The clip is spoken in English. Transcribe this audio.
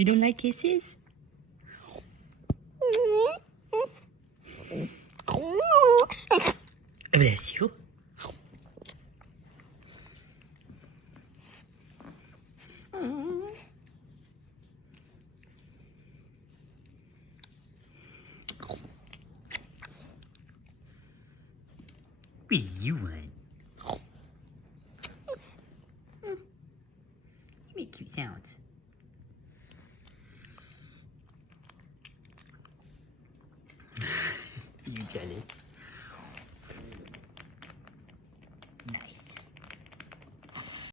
You don't like kisses? Bless you. What you want? You make cute sounds. You jealous?